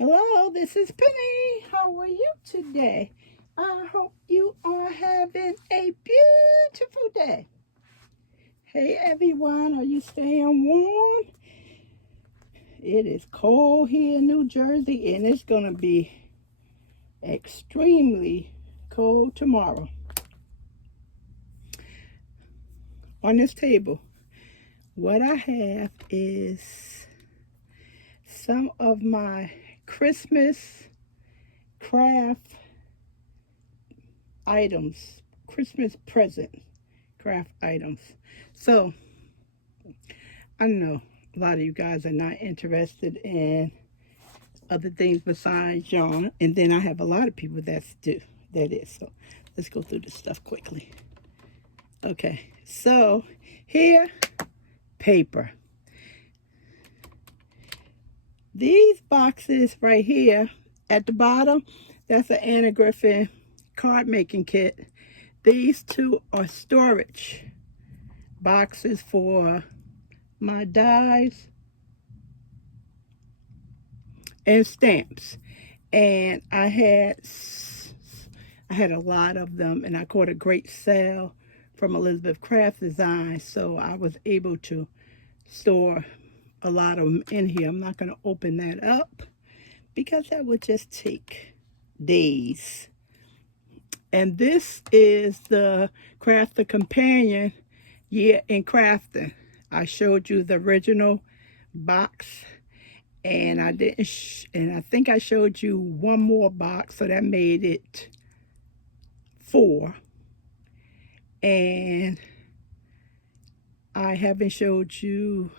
Hello, this is Penny. How are you today? I hope you are having a beautiful day. Hey everyone, are you staying warm? It is cold here in New Jersey and it's going to be extremely cold tomorrow. On this table, what I have is some of my Christmas craft items, Christmas present craft items. So, I know a lot of you guys are not interested in other things besides yarn, and then I have a lot of people that is. So, let's go through this stuff quickly. Okay, so here, paper. These boxes right here at the bottom, that's an Anna Griffin card making kit. These two are storage boxes for my dies and stamps. And I had a lot of them, and I caught a great sale from Elizabeth Craft Design, so I was able to store a lot of them in here. I'm not going to open that up because that would just take days. And this is the Crafter Companion Year in Crafting. I showed you the original box, and I didn't and I think I showed you one more box, so that made it 4. And I haven't showed you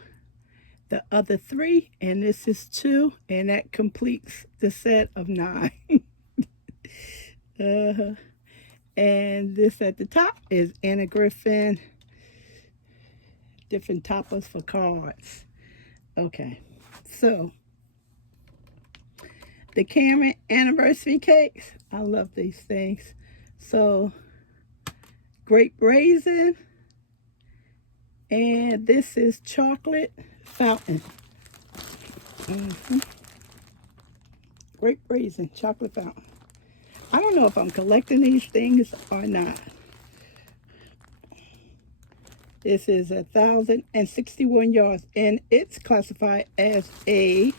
the other 3, and this is 2, and that completes the set of 9. And this at the top is Anna Griffin, different toppers for cards. Okay, so the Cameron anniversary cakes, I love these things. So grape raisin, and this is chocolate fountain. Grape raisin, chocolate fountain. I don't know if I'm collecting these things or not. This is 1,061 yards, and it's classified as a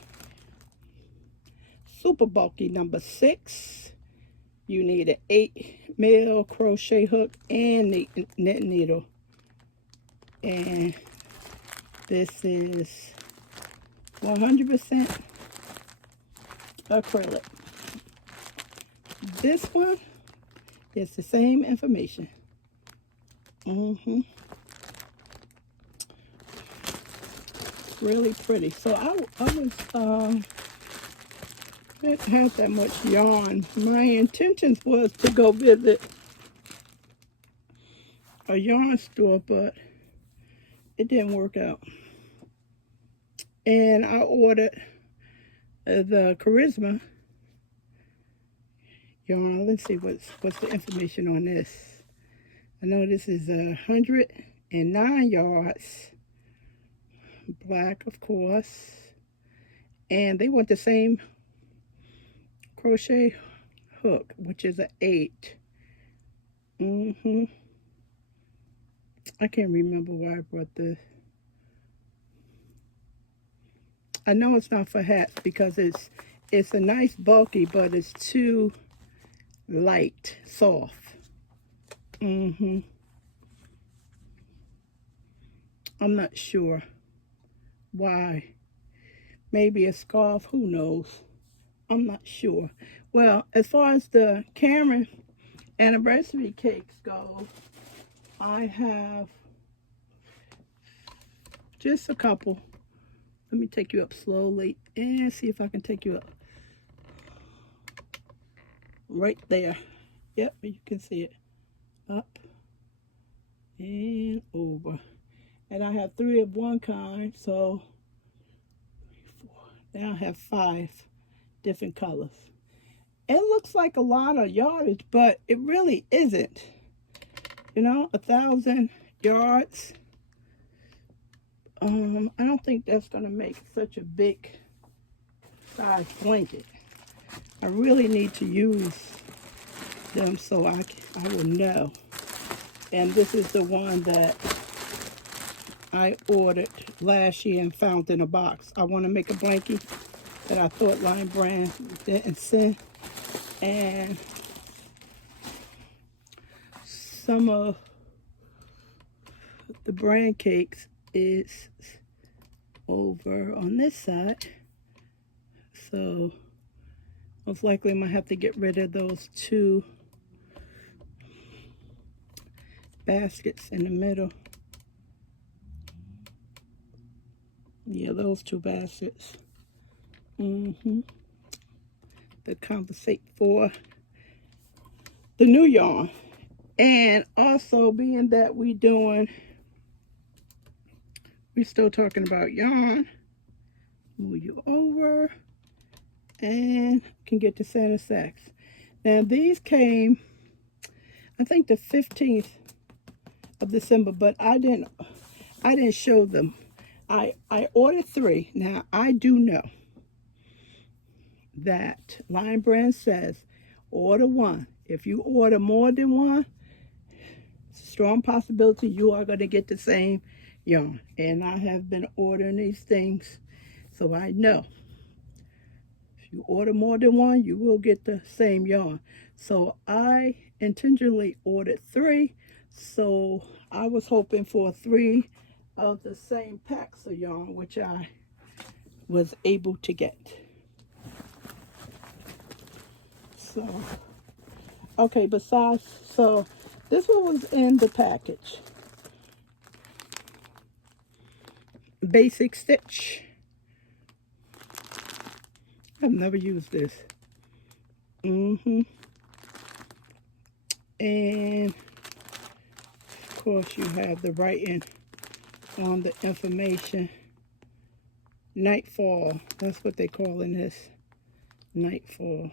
super bulky number 6. You need an 8mm crochet hook and knit needle. And this is 100% acrylic. This one is the same information. Really pretty. So I didn't have that much yarn. My intentions was to go visit a yarn store, but it didn't work out. And I ordered the Charisma yarn. Let's see what's the information on this. I know this is 109 yards. Black, of course. And they want the same crochet hook, which is an 8. I can't remember why I brought this. I know it's not for hats because it's a nice bulky, but it's too light, soft. I'm not sure why. Maybe a scarf, who knows? I'm not sure. Well, as far as the Cameron anniversary cakes go, I have just a couple. Let me take you up slowly and see if I can take you up. Right there. Yep, you can see it. Up and over. And I have 3 of one kind, so 4. Now I have 5 different colors. It looks like a lot of yardage, but it really isn't. You know, 1,000 yards. I don't think that's going to make such a big size blanket. I really need to use them so I will know. And this is the one that I ordered last year and found in a box. I want to make a blanket that I thought Lion Brand didn't send. And some of the brand cakes is over on this side. So most likely I'm going to have to get rid of those 2 baskets in the middle. Yeah, those 2 baskets. To compensate for the new yarn. And also, being that we're still talking about yarn, move you over and can get the Santa sacks. Now these came, I think the 15th of December, but I didn't show them. I ordered 3. Now I do know that Lion Brand says order 1. If you order more than 1, it's a strong possibility you are going to get the same yarn. And I have been ordering these things, so I know if you order more than 1, you will get the same yarn. So I intentionally ordered 3, so I was hoping for 3 of the same packs of yarn, which I was able to get. So, okay, besides, so this one was in the package. Basic stitch. I've never used this. And of course you have the writing on the information. Nightfall, that's what they call in this. Nightfall.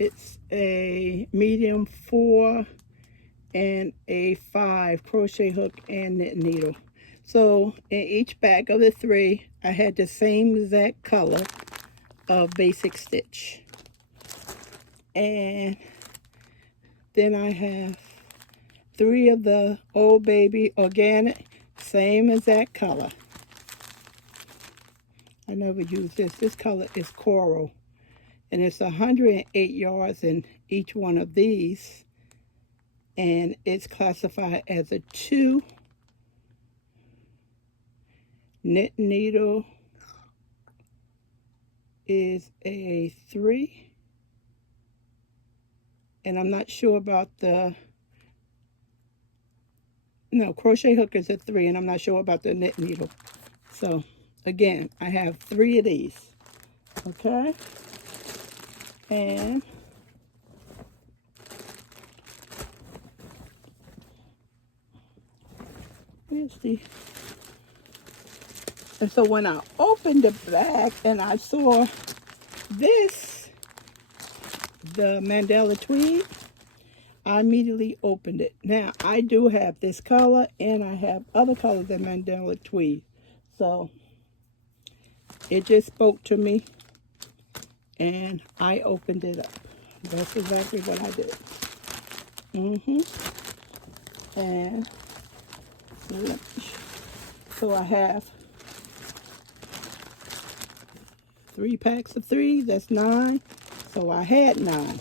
It's a medium 4 and a 5 crochet hook and knit needle. So in each bag of the 3, I had the same exact color of basic stitch. And then I have 3 of the Old Baby organic, same exact color. I never use this. This color is coral. And it's 108 yards in each one of these. And it's classified as a 2. Knit needle is a 3. And I'm not sure about the, no, crochet hook is a 3, and I'm not sure about the knit needle. So again, I have 3 of these. Okay. And where's the, and so when I opened the bag and I saw this, the Mandela Tweed, I immediately opened it. Now I do have this color and I have other colors than Mandela Tweed. So it just spoke to me and I opened it up. That's exactly what I did. And so I have 3 packs of 3. That's 9. So I had 9.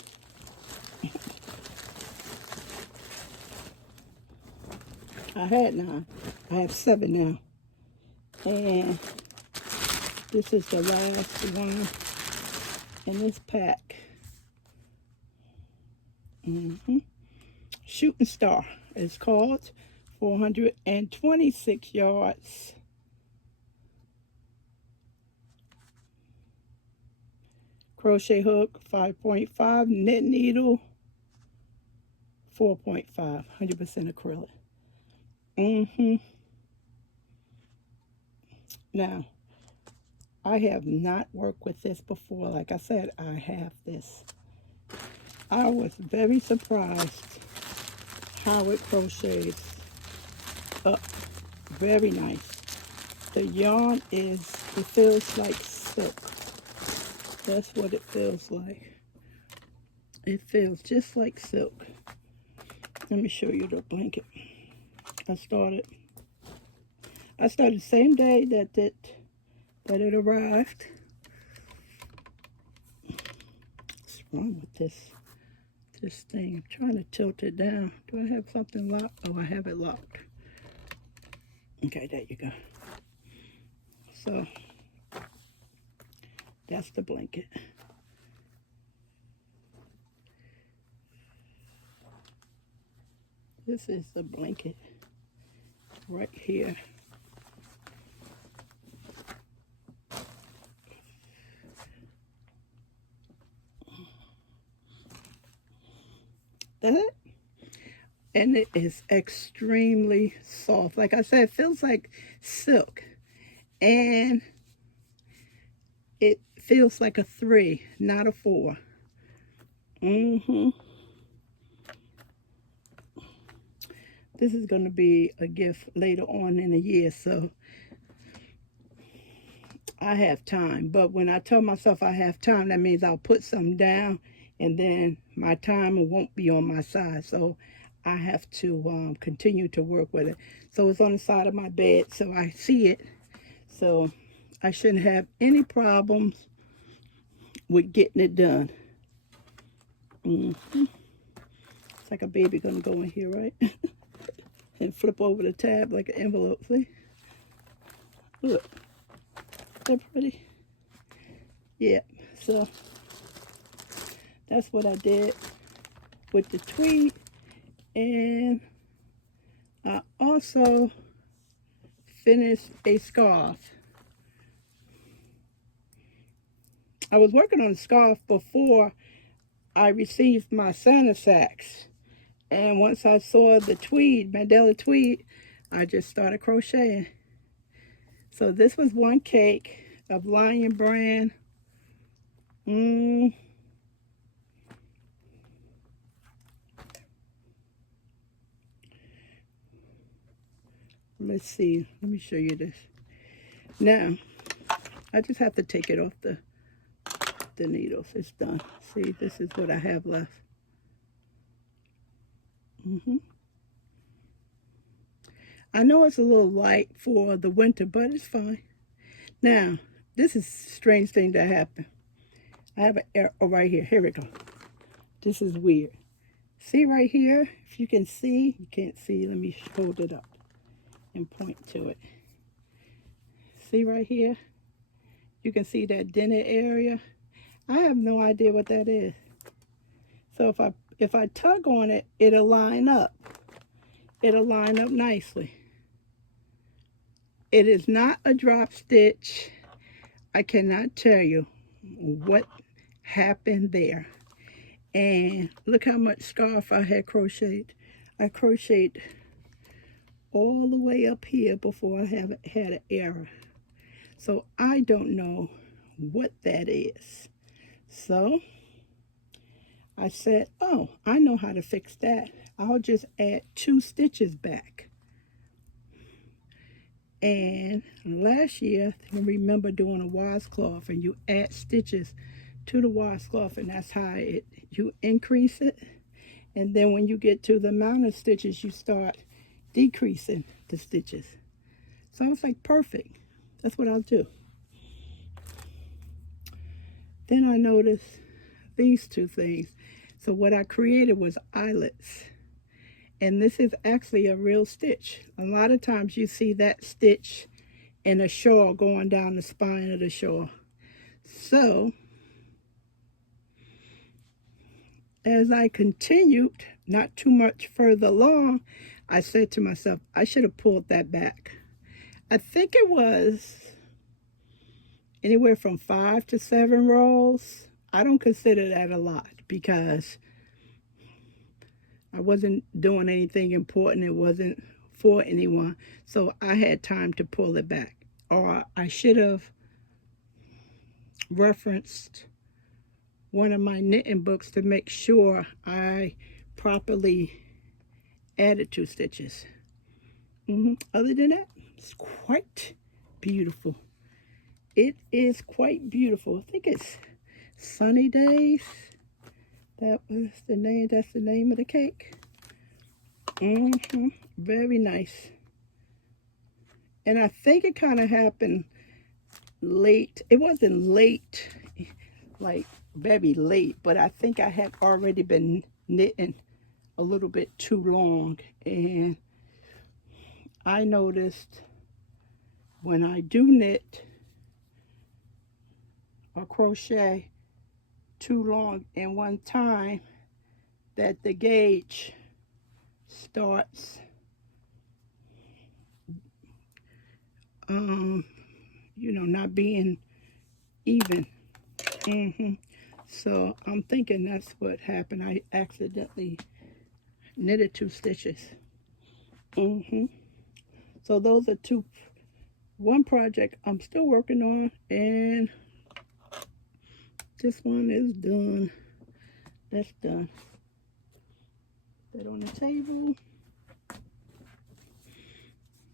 I had 9. I have 7 now. And this is the last one in this pack. Shooting Star is called. 426 yards. Crochet hook 5.5, knit needle 4.5, 100% acrylic. Now, I have not worked with this before. Like I said, I have this. I was very surprised how it crochets up. Very nice. The yarn it feels like silk. That's what it feels like. It feels just like silk. Let me show you the blanket. I started the same day that it arrived. What's wrong with this thing? I'm trying to tilt it down. Do I have something locked? Oh, I have it locked. Okay, there you go. So that's the blanket. This is the blanket right here. That's it. And it is extremely soft. Like I said, it feels like silk. And it feels like a 3, not a 4. This is going to be a gift later on in the year, so I have time. But when I tell myself I have time, that means I'll put something down, and then my time won't be on my side. So I have to continue to work with it. So it's on the side of my bed, so I see it. So I shouldn't have any problems with getting it done. It's like a baby gonna go in here, right? And flip over the tab like an envelope. See? Look. They're pretty. Yeah. So that's what I did with the tweed. And I also finished a scarf. I was working on a scarf before I received my Santa sacks. And once I saw the tweed, Mandela Tweed, I just started crocheting. So this was one cake of Lion brand. Let's see. Let me show you this. Now, I just have to take it off the needles. It's done. See, this is what I have left. I know it's a little light for the winter, but it's fine. Now, this is a strange thing that happened. I have an arrow right here. Here we go. This is weird. See right here? If you can see, you can't see. Let me hold it up and point to it. See right here? You can see that dented area. I have no idea what that is. So if I tug on it, it'll line up. It'll line up nicely. It is not a drop stitch. I cannot tell you what happened there. And look how much scarf I had crocheted. I crocheted all the way up here before I had an error. So I don't know what that is. So I said, oh, I know how to fix that. I'll just add 2 stitches back. And last year, I remember doing a washcloth, and you add stitches to the washcloth, and that's how you increase it. And then when you get to the amount of stitches, you start decreasing the stitches. So I was like, perfect. That's what I'll do. Then I noticed these 2 things. So what I created was eyelets. And this is actually a real stitch. A lot of times you see that stitch in a shawl going down the spine of the shawl. So as I continued, not too much further along, I said to myself, I should have pulled that back. I think it was anywhere from 5 to 7 rows. I don't consider that a lot because I wasn't doing anything important. It wasn't for anyone. So I had time to pull it back. Or I should have referenced one of my knitting books to make sure I properly added 2 stitches. Other than that, it's quite beautiful. It is quite beautiful. I think it's Sunny Days. That was the name. That's the name of the cake. Very nice. And I think it kind of happened late. It wasn't late, like very late, but I think I had already been knitting a little bit too long. And I noticed when I do knit or crochet too long in one time, that the gauge starts you know, not being even. So I'm thinking that's what happened. I accidentally knitted 2 stitches. So those are one project I'm still working on, and this one is done. That's done. Put it on the table.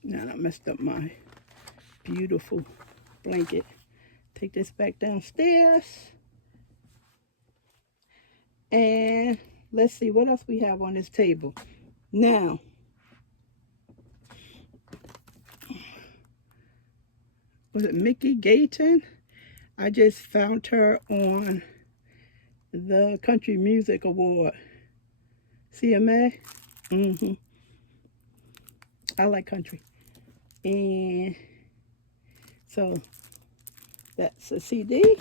Now I messed up my beautiful blanket. Take this back downstairs. And let's see what else we have on this table. Now, was it Mickey Gayton? I just found her on the Country Music Award. CMA. I like country. And so that's a CD.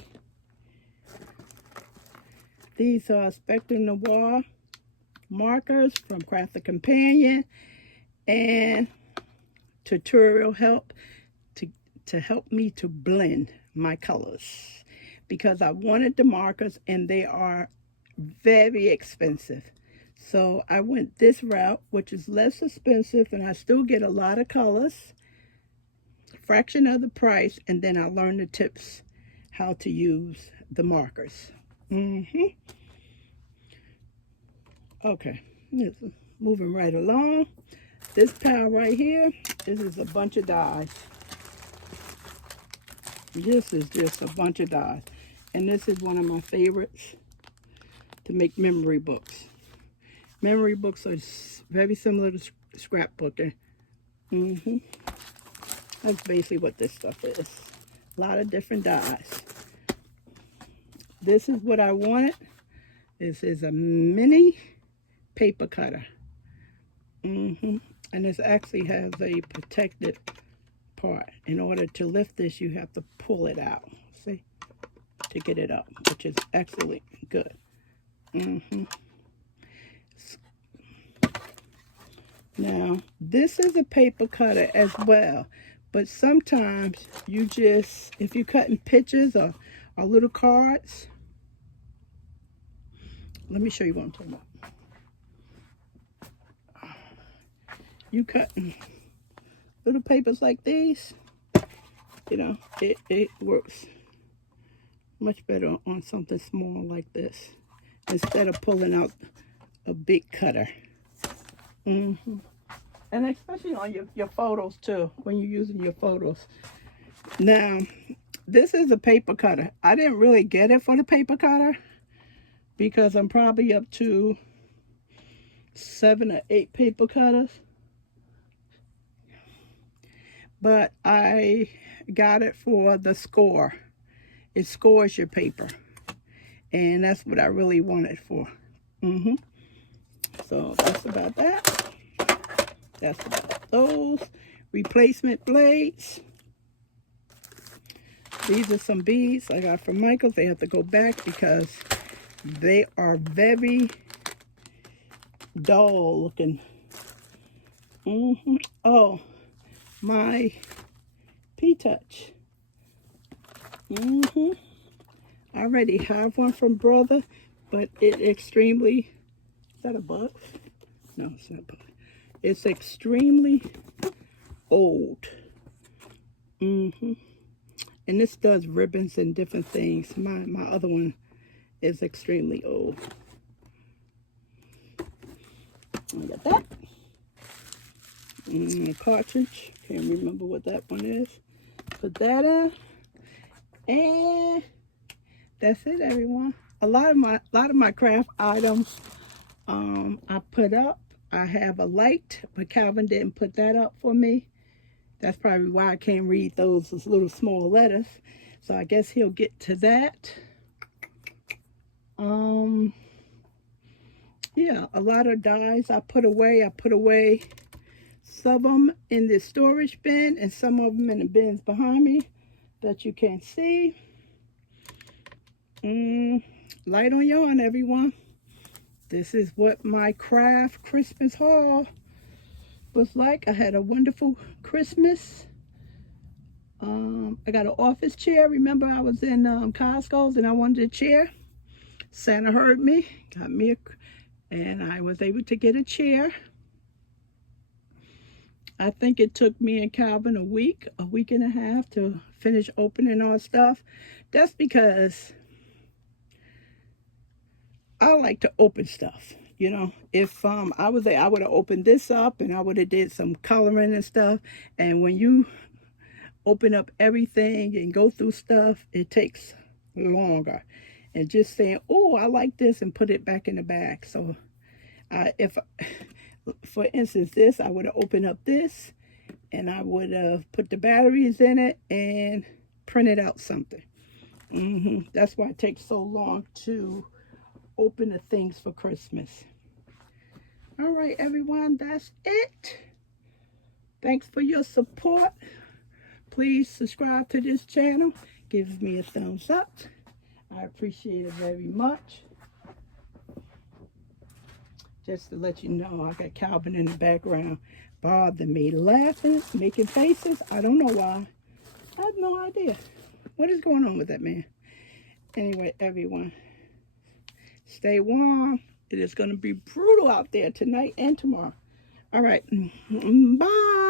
These are Spectrum Noir markers from Crafty Companion, and tutorial help to help me to blend my colors, because I wanted the markers and they are very expensive. So I went this route, which is less expensive, and I still get a lot of colors, fraction of the price, and then I learned the tips how to use the markers. Okay, moving right along. This pile right here, this is a bunch of dies. This is just a bunch of dies. And this is one of my favorites to make memory books. Memory books are very similar to scrapbooking. That's basically what this stuff is. A lot of different dies. This is what I wanted. This is a mini paper cutter. And this actually has a protected part. In order to lift this, you have to pull it out, see, to get it up, which is excellent good. Now, this is a paper cutter as well, but sometimes you just, if you're cutting pictures or little cards, let me show you what I'm talking about. You cutting little papers like these, you know, it works much better on something small like this instead of pulling out a big cutter. And especially on your photos too, when you're using your photos. Now, this is a paper cutter. I didn't really get it for the paper cutter because I'm probably up to 7 or 8 paper cutters. But I got it for the score. It scores your paper. And that's what I really wanted for. So that's about that. That's about those. Replacement blades. These are some beads I got from Michael's. They have to go back because they are very dull looking. Oh, my P-Touch. I already have one from Brother, but it extremely, is that a bug? No, it's not a bug. It's extremely old. And this does ribbons and different things. My other one is extremely old. I got that. A cartridge. Can't remember what that one is. put that in. And that's it, everyone. A lot of my craft items I put up. I have a light, but Calvin didn't put that up for me. That's probably why I can't read those little small letters. So I guess he'll get to that. Yeah, a lot of dies I put away. I put away some of them in the storage bin and some of them in the bins behind me that you can't see. Light on yarn, everyone. This is what my craft Christmas haul was like. I had a wonderful Christmas. I got an office chair. Remember, I was in Costco's and I wanted a chair. Santa heard me, got me and I was able to get a chair. I think it took me and Calvin a week and a half to finish opening our stuff. That's because I like to open stuff. You know, if I was there, I would have opened this up and I would have did some coloring and stuff. And when you open up everything and go through stuff, it takes longer. And just saying, oh, I like this, and put it back in the bag. So if, for instance, this, I would have opened up this and I would have put the batteries in it and printed out something. That's why it takes so long to open the things for Christmas. All right, everyone, that's it. Thanks for your support. Please subscribe to this channel. Give me a thumbs up. I appreciate it very much. Just to let you know, I got Calvin in the background bothering me, laughing, making faces. I don't know why. I have no idea. What is going on with that man? Anyway, everyone, stay warm. It is going to be brutal out there tonight and tomorrow. All right. Bye.